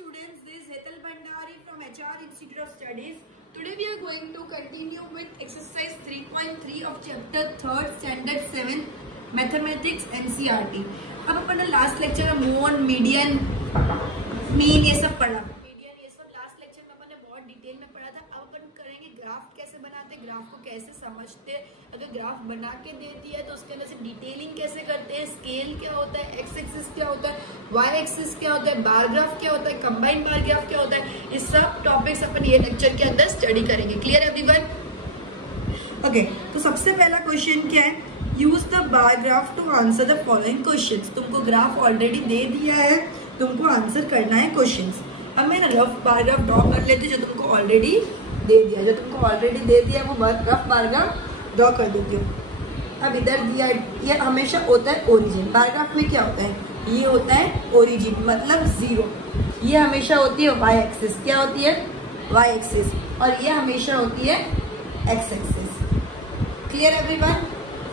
students, this is Hetal Bhandari from HR Institute of Studies. Today we are going to continue with exercise 3.3 of chapter 3rd standard 7 mathematics NCERT. अब अपन last lecture में मोन median mean ये सब पढ़ा, median ये सब last lecture में अपन ने बहुत डिटेल में पढ़ा था. अब अपन करेंगे ग्राफ कैसे बनाते, ग्राफ को कैसे समझते, अगर ग्राफ बना के दे दिया है तो उसके अंदर से डिटेलिंग कैसे करते हैं, स्केल क्या होता है, एक्स एक्सिस क्या होता है, वाई एक्सिस क्या होता है, बार ग्राफ क्या होता है, कंबाइंड बार ग्राफ क्या होता है, ये सब टॉपिक्स अपन ये लेक्चर के अंदर स्टडी करेंगे. Clear everyone? ओके, तो सबसे पहला क्वेश्चन क्या है, use the bar graph to answer the following questions. तुमको ग्राफ ऑलरेडी दे दिया है, तुमको आंसर करना है क्वेश्चंस. अब मैं रफ बार ग्राफ ड्रॉ कर लेती हूँ जो तुमको ऑलरेडी दे दिया, जो तुमको ऑलरेडी दे दिया वो रफ बार ग्राफ ड्रॉ कर देती हूँ. अब इधर दिया, ये हमेशा होता है ओरिजिन. बार ग्राफ में क्या होता है, ये होता है ओरिजिन मतलब जीरो. ये हमेशा होती है वाई एक्सिस, क्या होती है वाई एक्सिस, और ये हमेशा होती है एक्स एक्सिस. Clear everyone?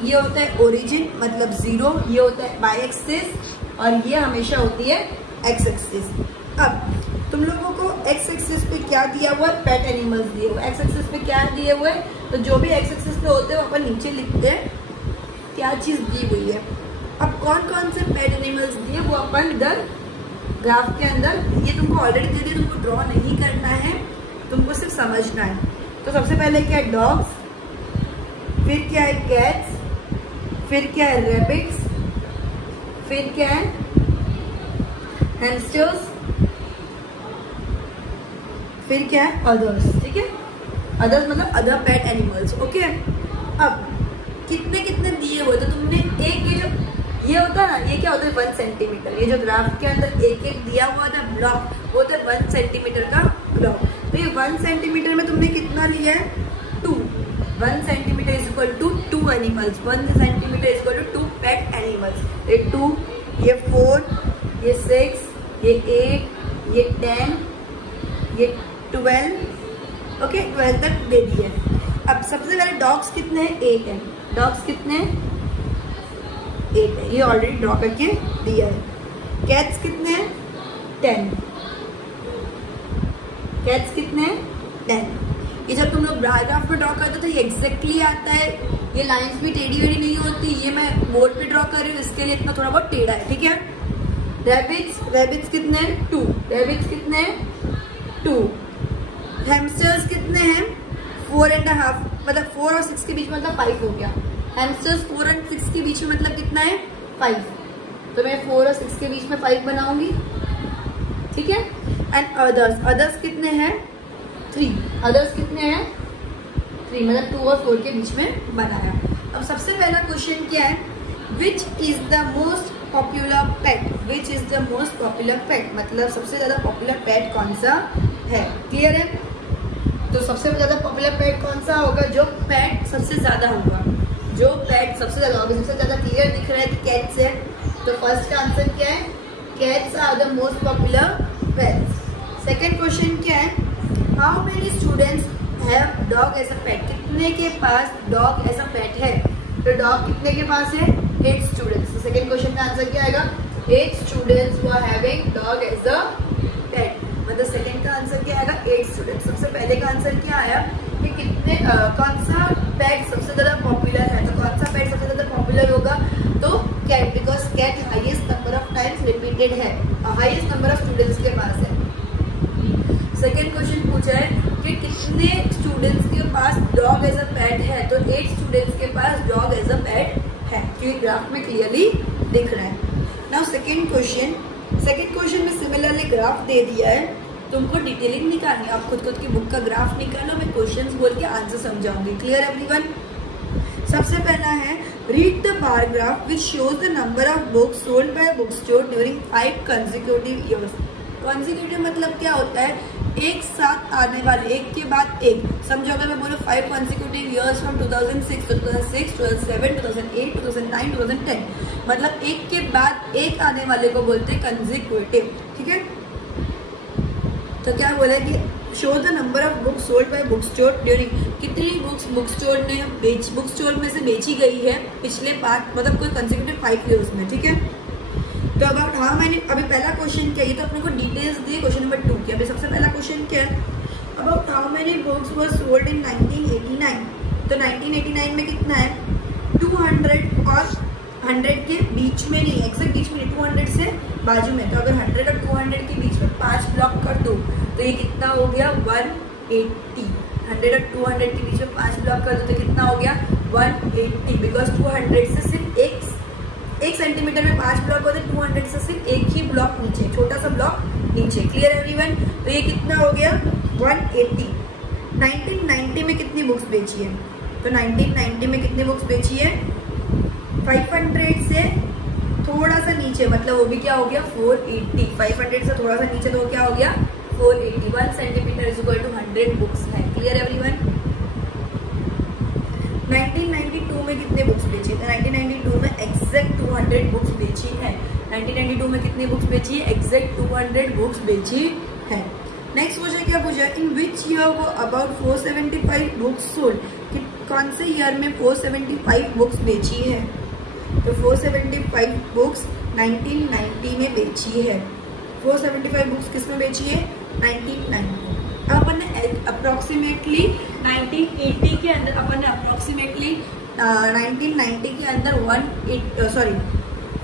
ये होता है ओरिजिन मतलब जीरो, ये होता है वाई एक्सिस, और ये हमेशा होती है एक्स एक्सिस. अब तुम लोगों को एक्स एक्सिस पे क्या दिया हुआ है, पेट एनिमल्स दिए हुए. एक्स एक्सिस पे क्या दिए हुए, तो जो भी एक्स एक्सिस पे होते हैं वो अपन नीचे लिखते हैं क्या चीज दी हुई है. अब कौन कौन से पेट एनिमल्स दिए वो अपन इधर ग्राफ के अंदर, ये तुमको ऑलरेडी दे दिया, तुमको ड्रॉ नहीं करना है, तुमको सिर्फ समझना है. तो सबसे पहले क्या है डॉग्स, फिर क्या है कैट्स, फिर क्या है रैबिट्स, फिर क्या है हैमस्टर्स, फिर क्या है अदर्स. ठीक है, अदर्स मतलब अदर पेट एनिमल्स. ओके, अब कितने कितने दिए हुए, तो तुमने एक ये होता है ना, ये क्या होता है 1 सेंटीमीटर. ये जो ग्राफ के अंदर एक एक दिया हुआ था ब्लॉक, वो होता है 1 सेंटीमीटर का ब्लॉक. तो ये 1 सेंटीमीटर में तुमने कितना लिया है 2. 1 centimetre is equal to 2 animals. 1 centimetre is equal to 2 pet animals. ये 2, ये 4, ये 6, ये 8, ये 10, ये 12. ओके, 12 तक दे दिए. अब सबसे पहले डॉग्स कितने हैं, 8 है. डॉग्स कितने हैं, 8 है, ये ऑलरेडी ड्रॉ करके दिया है. कैट्स कितने हैं, 10. कैट्स कितने हैं, 10. ये जब तुम लोग बार ग्राफ पे ड्रॉ करते हो तो ये एग्जैक्टली आता है, ये लाइंस भी टेढ़ी वेढ़ी नहीं होती. ये मैं बोर्ड पे ड्रॉ कर रही हूँ, इसके लिए इतना थोड़ा बहुत टेढ़ा है. ठीक है. रैबिट्स कितने हैं, 2. रैबिट्स कितने हैं, 2. हैमस्टर्स कितने हैं, 4.5, मतलब 4 और 6 के बीच में मतलब 5 हो गया. हैमस्टर्स 4 और 6 के बीच में मतलब कितना है 5. तो मैं 4 और 6 के बीच में 5 बनाऊंगी. ठीक है. एंड अदर्स कितने हैं, 3. अदर्स कितने हैं, 3, मतलब 2 और 4 के बीच में बनाया. अब सबसे पहला क्वेश्चन क्या है, which is the most popular pet. Which is the most popular pet मतलब सबसे ज्यादा पॉपुलर पेट कौन सा है. क्लियर है? तो सबसे ज्यादा पॉपुलर पेट कौन सा होगा, जो पेट सबसे ज्यादा होगा, जो पेट सबसे ज्यादा होगा. सबसे ज्यादा क्लियर दिख रहा है कि कैट्स है. तो फर्स्ट का आंसर क्या है, cats are the most popular pets. Second question क्या है, how many students have dog as a pet. कितने के पास डॉग एज अ पेट है. तो डॉग कितने के पास है, 8 स्टूडेंट्स. तो सेकंड क्वेश्चन का आंसर क्या आएगा, 8 students who are having dog as a pet. मतलब सेकंड का आंसर क्या आएगा, 8 स्टूडेंट्स. सबसे पहले का आंसर क्या आया कि कितने कौन सा पेट सबसे ज्यादा पॉपुलर है. तो कौन सा पेट सबसे ज्यादा पॉपुलर होगा, तो cat, because cat highest number of times repeated है, हाईएस्ट नंबर ऑफ स्टूडेंट्स के पास है. सेकेंड क्वेश्चन पूछा है कि कितने स्टूडेंट्स के पास डॉग एज अ पेट है. तो 8 स्टूडेंट्स के पास डॉग एज अ पेट है, क्योंकि ग्राफ में क्लियरली दिख रहा है. नाउ सेकेंड क्वेश्चन में सिमिलरली ग्राफ दे दिया है, तुमको डिटेलिंग निकालनी. आप खुद की बुक का ग्राफ निकालो, मैं क्वेश्चंस बोल के आंसर समझाऊंगी. Clear everyone? सबसे पहला है, read the bar graph which shows the number of books sold by book store during 5 consecutive years. Consecutive मतलब क्या होता है, एक साथ आने वाले, एक के बाद एक. समझो अगर मैं बोलूँ 5 कंसेक्यूटिव ईयर्स फ्रॉम 2006 to 2006, 2007, 2008, 2009, 2010, मतलब एक के बाद एक आने वाले को बोलते हैं कंसेक्यूटिव. ठीक है. तो क्या बोला कि show the number of books sold by book store during, कितनी बुक्स बुक स्टोर में से बेची गई है पिछले 5, मतलब कोई कंसेक्यूटिव 5 ईयर्स में. ठीक है. तो अबाउट हाउ मैनी, अभी पहला क्वेश्चन क्या, ये तो अपने को डिटेल्स दिए क्वेश्चन नंबर 2 की। अभी सबसे पहला क्वेश्चन क्या है, about how many books were sold in 1989। तो 1989 में कितना है 200 और 100 के बीच में नहीं, एक्सेक्ट बीच में नहीं, 200 से बाजू में। तो अगर 100 और 200 के बीच में 5 ब्लॉक कर दो तो ये कितना हो गया 180। 100 और 200 के बीच में 5 ब्लॉक कर दो तो कितना हो गया 180, बिकॉज 200 से सिर्फ एक सेंटीमीटर में 5 ब्लॉक होते, 200 से सिर्फ एक ही ब्लॉक नीचे, छोटा सा ब्लॉक नीचे। Clear everyone? तो ये कितना हो गया 180। 1990 में कितनी बुक्स बेची है, तो 1990 में कितनी बुक्स बेची है 500 से थोड़ा सा नीचे, मतलब वो भी क्या हो गया 480। 500 से थोड़ा सा नीचे तो वो क्या हो गया 480। 1 centimetre is equal to 100 books है। Clear everyone? 1992 में कितने बुक्स बेची है, तो 1992 में एग्जैक्ट 200 बुक्स बेची है। 1992 में कितनी बुक्स बेची है, एग्जैक्ट 200 बुक्स बेची है। नेक्स्ट क्वेश्चन क्या पूछा है, इन विच ईयर वो अबाउट 475 बुक्स सोल्ड, कि कौन से ईयर में 475 बुक्स बेची है, तो 475 बुक्स 1990 में बेची है। 475 बुक्स किस में बेची है 1990। अब अपन ने अप्रोक्सीमेटली 1980 के अंदर, अपन ने अप्रोक्सीमेटली 1990 के अंदर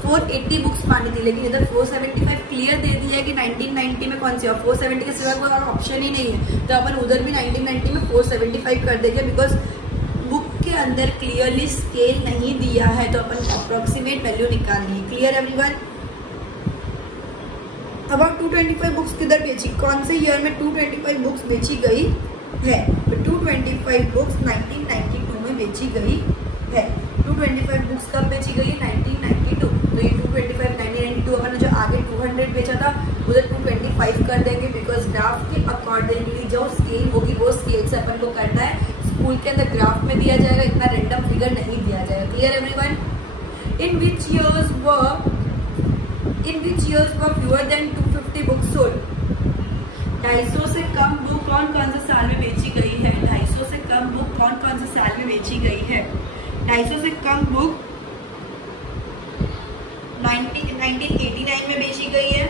480 बुक्स मानी थी, लेकिन इधर 475 क्लियर दे दिया है कि 1990 में कौन सी, और 470 के सिवा कोई और ऑप्शन ही नहीं है, तो अपन उधर भी 1990 में 475 कर देंगे, बिकॉज बुक के अंदर क्लियरली स्केल नहीं दिया है, तो अपन अप्रोक्सीमेट वैल्यू निकालनी है। Clear everyone? अबाउट 225 बुक्स किधर बेची, कौन से ईयर में 225 बुक्स बेची गई है, तो 225 बुक्स 1992 में बेची गई है। 225 बुक्स कब बेची गई 1992, तो ये 225 1992 अपन ने जो आगे 200 बेचा था उधर 225 कर देंगे, बिकॉज ग्राफ के अकॉर्डिंगली जो स्केल होगी वो स्केल से अपन को करना है। स्कूल के अंदर ग्राफ में दिया जाएगा, इतना रैंडम फिगर नहीं दिया जाएगा। Clear everyone? In which years were fewer than 250 books sold, 250 से कम बुक कौन कौन से साल में बेची गई है, 250 से कम बुक कौन कौन से साल में बेची गई है। 250 से कम बुक 1989 में बेची गई है,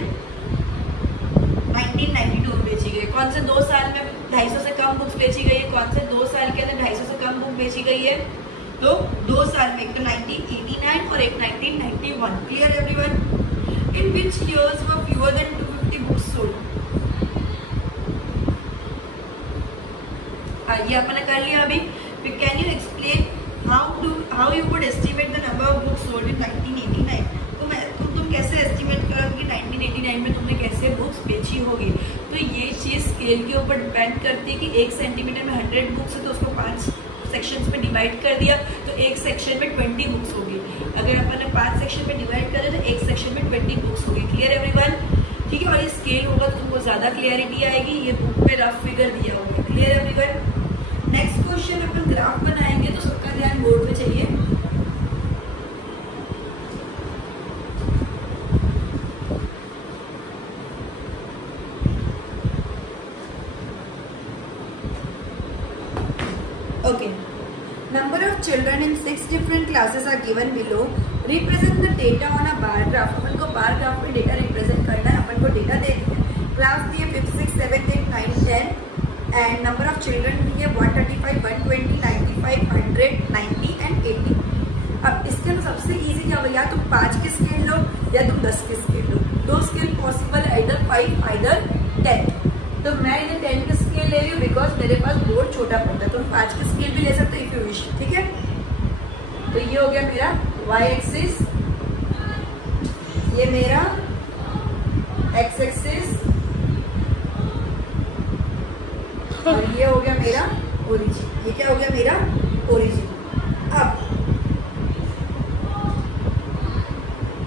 1992 में बेची गई। कौन से 2 साल में 250 से कम बुक्स बेची गई है, कौन से 2 साल के अंदर 250 से कम बुक बेची गई है, तो 2 साल में, एक तो 1989 और एक 1991। Clear everyone? In which years were fewer than 250 books sold, ये अपन ने कर लिया। अभी can you explain how you would estimate the number of books sold in 1989। तुम कैसे एस्टिमेट करोगे कि 1989 में तुमने कैसे बुक्स बेची होगी, तो ये चीज स्केल के ऊपर डिपेंड करती है कि 1 सेंटीमीटर में 100 बुक्स है तो उसको 5 सेक्शंस में डिवाइड कर दिया तो एक सेक्शन में 20 बुक्स होगी। अगर अपन ने 5 सेक्शन में डिवाइड करे तो एक सेक्शन में 20 बुक्स होगी। Clear everyone? ठीक है, और ये स्केल होगा तो तुमको ज्यादा क्लियरिटी आएगी, ये बुक पे रफ फिगर दिया होगा। Clear everyone? नेक्स्ट क्वेश्चन अपन ग्राफ बनाएंगे, तो सबका ध्यान बोर्ड में चाहिए। Okay. Number of children in 6 different classes are given below. Represent the data on a bar graph. अपन को बार ग्राफ में डेटा रिप्रेजेंट करना है। अपन को डेटा दे दिया, क्लास दिए 5th 6th 7th 8th 9th 10th and number of children दिए 135 120 95 100 90 and 80। अब इसके अंदर सबसे इजी क्या होगा, या तुम 5 के स्केल लो या तुम 10 के स्केल लो। 2 स्केल पॉसिबल है, इधर 5 इधर 10। तो मैं इधर 10 के स्केल ले रही हूँ बिकॉज मेरे पास बोर्ड छोटा पड़ता है, तो 5 के स्केल भी ले सकते हो इफ यू विश। ठीक है, तो ये हो गया मेरा y एक्सिस, ये मेरा x एक्सिस, और ये हो गया मेरा ओरिजिन। ये क्या हो गया मेरा ओरिजिन। अब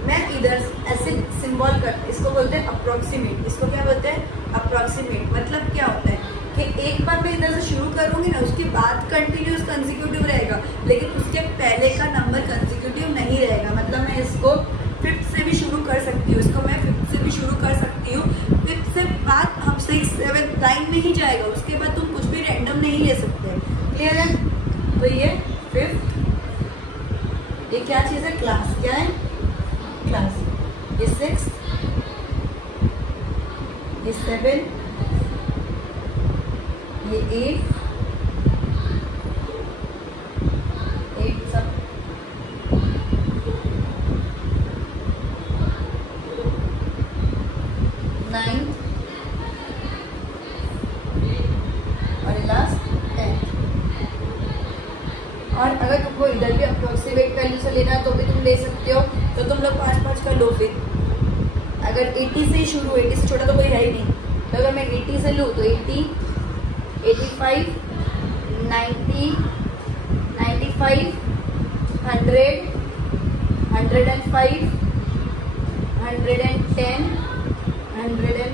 मैं इधर ऐसे सिंबल कर, इसको बोलते हैं अप्रोक्सीमेट। इसको क्या बोलते हैं अप्रोक्सीमेट। मतलब क्या होता है कि एक बार मैं इधर से शुरू करूंगी ना, उसके बाद कंटिन्यूस कंसेक्यूटिव रहेगा, लेकिन उसके पहले का नंबर कंसेक्यूटिव नहीं रहेगा। मतलब मैं इसको 5th से भी शुरू कर सकती हूँ, इसको मैं 5th से भी शुरू कर सकती हूँ। 5th से बाद हम 6th 7th 9th में ही जाएगा, उसके बाद तुम कुछ भी रैंडम नहीं ले सकते। क्लियर है? तो ये 5th, ये क्या चीज़ है क्लास, क्या है क्लास। ये 6, ये 7, ये 8 सब 9 और लास्ट 10। और अगर तुमको इधर भी अप्रोक्सीमेट वैल्यू से लेना है तो भी तुम ले सकते हो, तो तुम लोग 5-5 कर लो। फिर अगर 80 से ही शुरू, 80 से छोटा तो कोई है ही नहीं, तो अगर मैं 80 से लूँ तो 80, 85, 90, 95, 100, 105, 110, 115,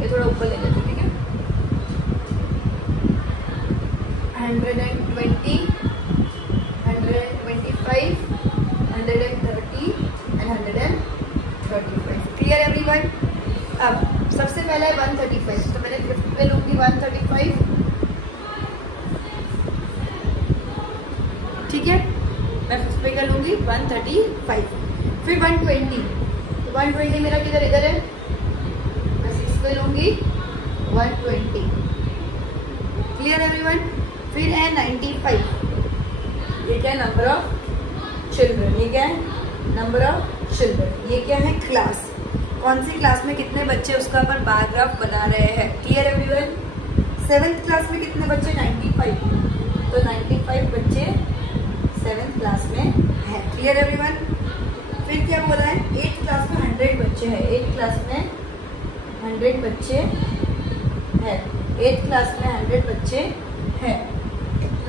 ये थोड़ा ऊपर ले लेते, ठीक है, 120, 125, 130 एंड 135। Clear everyone? अब सबसे पहला है 135, तो मैंने 5th पे लूँगी 135, ठीक है, मैं 5th पे कर लूँगी 135। फिर 120, तो 120 मेरा किधर, इधर है, मैं 6th पे लूँगी 120। Clear everyone? फिर है 95, ये क्या है, नंबर ऑफ चिल्ड्रन, ये क्या है, नंबर ऑफ चिल्ड्रन, ये क्या है, क्लास, कौन सी क्लास में कितने बच्चे उसका अपन बार ग्राफ बना रहे हैं। Clear everyone? 7th क्लास में कितने बच्चे, 95, तो 95 बच्चे 7th क्लास में है। Clear everyone? फिर क्या बोला है, 8th क्लास में 100 बच्चे हैं, 8th क्लास में 100 बच्चे हैं, 8th क्लास में 100 बच्चे हैं।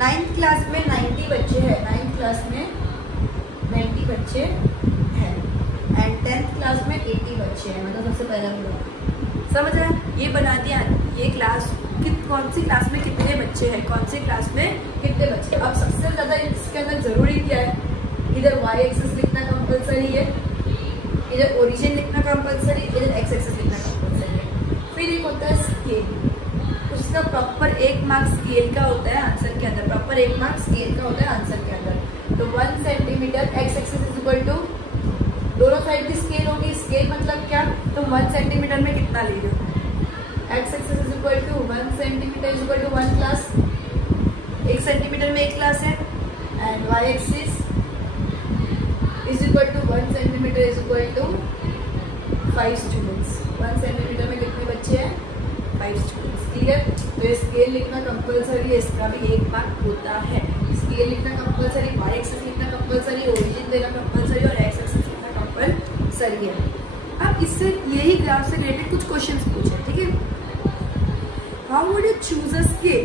9th क्लास में 90 बच्चे हैं, 9th क्लास में 90 बच्चे हैं, एंड 10th क्लास में 80 बच्चे हैं, मतलब सबसे पहला बोला, समझ रहा है? ये बना दिया, ये क्लास कौन सी क्लास में कितने बच्चे हैं, कौन सी क्लास में कितने बच्चे। अब सबसे ज़्यादा इसके अंदर ज़रूरी क्या है, इधर y एक्सिस लिखना कंपलसरी है, इधर ओरिजिन लिखना कंपलसरी, इधर x एक्सिस लिखना कंपलसरी है। फिर एक होता है स्केल, उसका प्रॉपर 1 मार्क्स स्केल का होता है आंसर के अंदर, प्रॉपर 1 मार्क्स स्केल का होता है आंसर के अंदर। तो 1 centimetre x axis is equal to, दोनों साइड की स्केल होगी, स्केल मतलब क्या, तो 1 सेंटीमीटर में कितना ले लो, x axis is equal to 1 centimetre is equal to 1 class, 1 centimetre में 1 क्लास है, and y axis is equal to 1 centimetre is equal to 5 students. 1 centimetre में कितने बच्चे हैं, 5 स्टूडेंट्स। क्लियर? तो ये स्केल लिखना कंपलसरी है, इसका भी 1 मार्क होता है। स्केल लिखना कंपलसरी, y एक्सिस लिखना कंपलसरी, ओरिजिन देना कंपलसरी और x एक्सिस लिखना कंपलसरी है। अब इससे यही ग्राफ से रिलेटेड कुछ क्वेश्चंस पूछे, ठीक है। How would you choose a scale,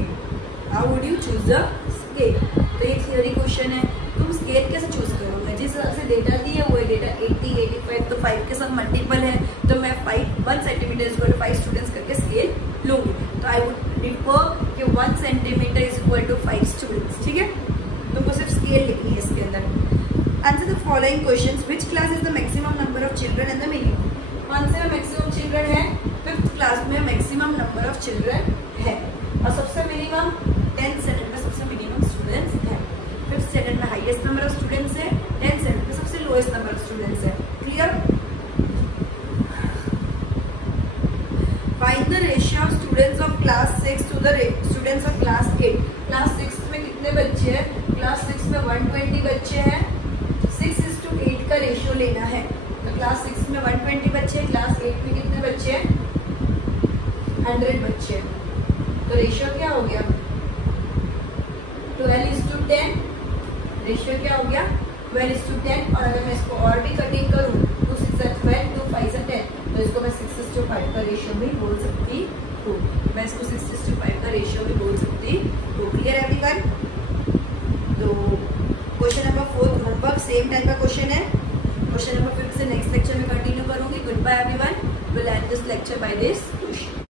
how would you choose a scale, तो ये थियरी क्वेश्चन है, तुम स्केल कैसे चूज करोगे, जिस हिसाब से डेटा दी है वो डेटा 80, 85, तो 5 के साथ मल्टीपल है, तो मैं 1 centimetre is equal to 5 students करके स्केल लूंगी, तो आई वुड प्रिफर कि 1 centimetre is equal to 5 students, ठीक है। तुमको सिर्फ स्केल लिखनी है इसके अंदर। Answer the following questions, which class is the maximum number of children in the minimum, कौन से में मैक्सिमम चिल्ड्रन है, 5th क्लास में मैक्सिमम नंबर ऑफ चिल्ड्रन है, और सबसे मिनिमम 10th स्टैंडर्ड में सबसे मिनिमम स्टूडेंट्स है, 5th स्टैंडर्ड में हाईएस्ट नंबर ऑफ स्टूडेंट्स है, 10th स्टैंडर्ड में सबसे लोएस्ट नंबर ऑफ स्टूडेंट्स है। Clear? Find the ratio of students of class 6 to the students of class 8। Class 6 में कितने बच्चे हैं, क्लास 6 में 120 बच्चे हैं, 6:8 का रेशियो लेना है, तो क्लास 6 में 120 बच्चे, क्लास 8 में कितने बच्चे हैं, 100 बच्चे, तो रेशियो क्या हो गया, 12:10, रेशियो क्या हो गया, 12:10। और अगर मैं इसको और भी कटिंग करूँ, 2 6 12, 2 5 10, तो इसको मैं 6:5 का रेशियो भी बोल सकती हूँ, मैं इसको 6:5 का रेशियो भी बोल सकती हूँ। Clear everyone? तो question number 4 homework same type का क्वेश्चन है, क्वेश्चन नंबर 5 से नेक्स्ट लेक्चर में कंटिन्यू करूँगी। Goodbye everyone, will end this lecture by this.